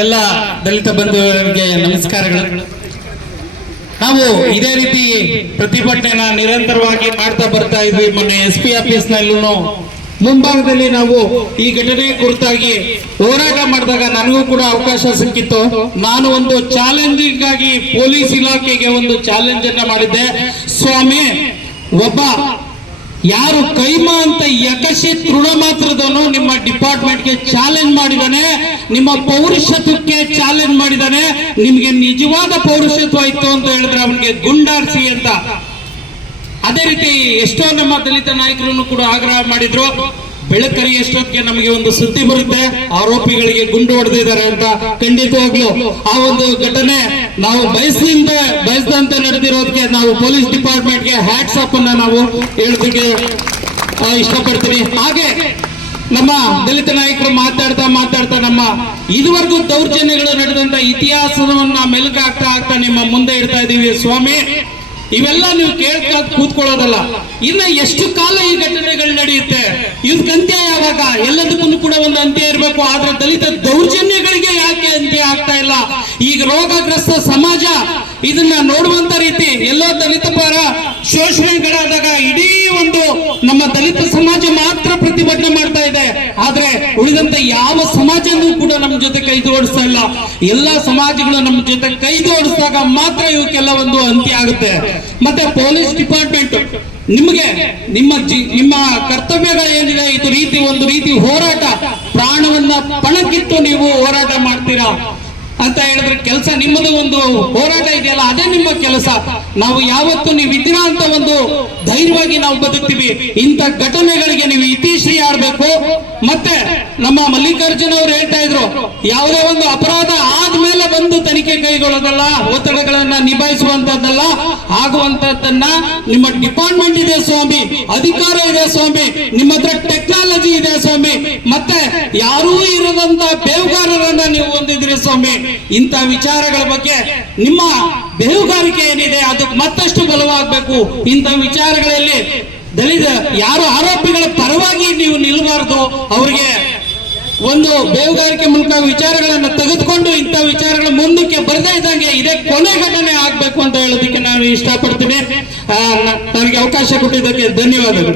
ಎಲ್ಲ ದಲಿತ ಬಂಧುಗಳಿಗೆ ನಮಸ್ಕಾರಗಳು. ನಾವು ಇದೇ ರೀತಿ ಪ್ರತಿಭಟನೆನ ನಿರಂತರವಾಗಿ ಮಾಡ್ತಾ ಬರ್ತಾ ಇದ್ವಿ. ಮೊನ್ನೆ SP ಆಫೀಸ್ ನಲ್ಲೂ ಮುಂಭಾಗದಲ್ಲಿ ನಾವು ಈ ಘಟನೆ ಕುರಿತಾಗಿ ಹೋರಾಟ ಮಾಡಿದಾಗ ನನಗೂ ಕೂಡ ಅವಕಾಶ ಸಿಕ್ಕಿತ್ತು. ನಾನು ಒಂದು ಚಾಲೆಂಜಿಂಗ್ ಆಗಿ ಪೊಲೀಸ್ ಇಲಾಖೆಗೆ ಒಂದು ಚಾಲೆಂಜ್ ಅನ್ನ ಮಾಡಿದ್ದೆ. ಸ್ವಾಮಿ, ಒಬ್ಬ ಯಾರು ಕೈಮಾ ಅಂತ ಯಕಶಿ ತೃಣ ಮಾತ್ರದನು ನಿಮ್ಮ ಡಿಪಾರ್ಟ್ಮೆಂಟ್ಗೆ ಚಾಲೆಂಜ್ ಮಾಡಿದಾನೆ, ನಿಮ್ಮ ಪೌರುಷತ್ವಕ್ಕೆ ಚಾಲೆಂಜ್ ಮಾಡಿದಾನೆ. ನಿಮ್ಗೆ ನಿಜವಾದ ಪೌರುಷತ್ವ ಇತ್ತು ಅಂತ ಹೇಳಿದ್ರೆ ಅವನಿಗೆ ಗುಂಡಾರಿಸಿ ಅಂತ. ಅದೇ ರೀತಿ ಎಷ್ಟೋ ನಮ್ಮ ದಲಿತ ನಾಯಕರನ್ನು ಕೂಡ ಆಗ್ರಹ ಮಾಡಿದ್ರು. ಬೆಳಕರಿ ಎಷ್ಟೊತ್ತಿಗೆ ನಮಗೆ ಒಂದು ಸುದ್ದಿ ಬರುತ್ತೆ, ಆರೋಪಿಗಳಿಗೆ ಗುಂಡು ಹೊಡೆದಿದ್ದಾರೆ ಅಂತ. ಖಂಡಿತವಾಗ್ಲು ಆ ಒಂದು ಘಟನೆ ನಾವು ಬಯಸದಂತೆ ನಡೆದಿರೋದಕ್ಕೆ ನಾವು ಪೊಲೀಸ್ ಡಿಪಾರ್ಟ್ಮೆಂಟ್ಗೆ ಹ್ಯಾಟ್ಸ್ ಆಫ್ ಅನ್ನ ನಾವು ಹೇಳೋದಕ್ಕೆ ಇಷ್ಟಪಡ್ತೀನಿ. ಹಾಗೆ ನಮ್ಮ ದಲಿತ ನಾಯಕರು ಮಾತಾಡ್ತಾ ನಮ್ಮ ಇದುವರೆಗೂ ದೌರ್ಜನ್ಯಗಳು ನಡೆದಂತ ಇತಿಹಾಸವನ್ನ ಮೆಲುಕು ಆಗ್ತಾ ನಿಮ್ಮ ಮುಂದೆ ಇಡ್ತಾ ಇದೀವಿ. ಸ್ವಾಮಿ, ಇವೆಲ್ಲ ನೀವು ಕೇಳ್ತಾ ಕೂತ್ಕೊಳ್ಳೋದಲ್ಲ. ಇನ್ನ ಎಷ್ಟು ಕಾಲ ಈ ಘಟನೆಗಳು ನಡೆಯುತ್ತೆ? ಇದಕ್ಕೆ ಅಂತ್ಯ ಯಾವಾಗ? ಎಲ್ಲದಕ್ಕೂ ಕೂಡ ಒಂದು ಅಂತ್ಯ ಇರಬೇಕು. ಆದ್ರೆ ದಲಿತ ದೌರ್ಜನ್ಯಗಳಿಗೆ ಯಾಕೆ ಅಂತ್ಯ ಆಗ್ತಾ ಇಲ್ಲ? ಈಗ ರೋಗಗ್ರಸ್ತ ಸಮಾಜ ಇದನ್ನ ನೋಡುವಂತ ರೀತಿ, ಎಲ್ಲೋ ದಲಿತ ಪರ ಶೋಷಣೆಗಳಾದಾಗ ಇಡೀ ಒಂದು ನಮ್ಮ ದಲಿತ ಸಮಾಜ ಮಾತ್ರ ಪ್ರತಿಭಟನೆ ಮಾಡ್ತಾ ಇದೆ. ಆದ್ರೆ ಉಳಿದಂತ ಯಾವ ಸಮಾಜನೂ ಕೂಡ ನಮ್ಮ ಜೊತೆ ಕೈ ಜೋಡಿಸ್ತಾ ಇಲ್ಲ. ಎಲ್ಲಾ ಸಮಾಜಗಳು ನಮ್ಮ ಜೊತೆ ಕೈ ಜೋಡಿಸಿದಾಗ ಮಾತ್ರ ಇವಕ್ಕೆಲ್ಲ ಒಂದು ಅಂತ್ಯ ಆಗುತ್ತೆ. ಮತ್ತೆ ಪೊಲೀಸ್ ಡಿಪಾರ್ಟ್ಮೆಂಟ್ ನಿಮಗೆ ನಿಮ್ಮ ಕರ್ತವ್ಯಗಳು ಏನಿದೆ, ಇದು ಒಂದು ರೀತಿ ಹೋರಾಟ, ಪ್ರಾಣವನ್ನ ಪಣಕ್ಕಿಟ್ಟು ನೀವು ಹೋರಾಟ ಮಾಡ್ತೀರಾ ಅಂತ ಹೇಳಿದ್ರೆ ಕೆಲಸ ನಿಮ್ಮದು ಒಂದು ಹೋರಾಟ ಇದೆಯಲ್ಲ, ಅದೇ ನಿಮ್ಮ ಕೆಲಸ. ನಾವು ಯಾವತ್ತು ನೀವು ಇದ್ದೀರಾ ಅಂತ ಒಂದು ಧೈರ್ಯವಾಗಿ ನಾವು ಬದುಕ್ತೀವಿ. ಇಂಥ ಘಟನೆಗಳಿಗೆ ನೀವು ಇತಿಶ್ರೀ ಆಡ್ಬೇಕು. ಮತ್ತೆ ನಮ್ಮ ಮಲ್ಲಿಕಾರ್ಜುನ್ ಅವರು ಹೇಳ್ತಾ ಇದ್ರು, ಯಾವುದೇ ಒಂದು ಅಪರಾಧ ಆದ್ಮೇಲೆ ಬಂದು ತನಿಖೆ ಕೈಗೊಳ್ಳೋದಲ್ಲ, ಒತ್ತಡಗಳನ್ನ ನಿಭಾಯಿಸುವಂತದ್ದಲ್ಲ, ಆಗುವಂತದ್ದನ್ನ ನಿಮ್ಮ ಡಿಪಾರ್ಟ್ಮೆಂಟ್ ಇದೆ ಸ್ವಾಮಿ, ಅಧಿಕಾರ ಇದೆ ಸ್ವಾಮಿ, ನಿಮ್ಮ ಹತ್ರ ಟೆಕ್ನಾಲಜಿ ಇದೆ ಸ್ವಾಮಿ, ಮತ್ತೆ ಯಾರೂ ಇರದಂತ ಬೇಹುಗಾರರನ್ನ ನೀವು ಹೊಂದಿದ್ರಿ ಸ್ವಾಮಿ. ಇಂಥ ವಿಚಾರಗಳ ಬಗ್ಗೆ ನಿಮ್ಮ ಬೇಹುಗಾರಿಕೆ ಏನಿದೆ ಅದು ಮತ್ತಷ್ಟು ಬಲವಾಗಬೇಕು. ಇಂಥ ವಿಚಾರಗಳಲ್ಲಿ ದಲಿತ ಯಾರು ಆರೋಪಿಗಳ ಪರವಾಗಿ ನೀವು ನಿಲ್ಲಬಾರದು. ಅವರಿಗೆ ಒಂದು ಬೇಹುಗಾರಿಕೆ ಮೂಲಕ ವಿಚಾರಗಳನ್ನ ತೆಗೆದುಕೊಂಡು ಇಂಥ ವಿಚಾರಗಳ ಮುಂದಕ್ಕೆ ಬರದೇ ಇದ್ದಂಗೆ ಇದೇ ಕೊನೆ ಘಟನೆ ಆಗ್ಬೇಕು ಅಂತ ಹೇಳೋದಕ್ಕೆ ನಾನು ಇಷ್ಟಪಡ್ತೀನಿ. ನನಗೆ ಅವಕಾಶ ಕೊಟ್ಟಿದ್ದಕ್ಕೆ ಧನ್ಯವಾದಗಳು.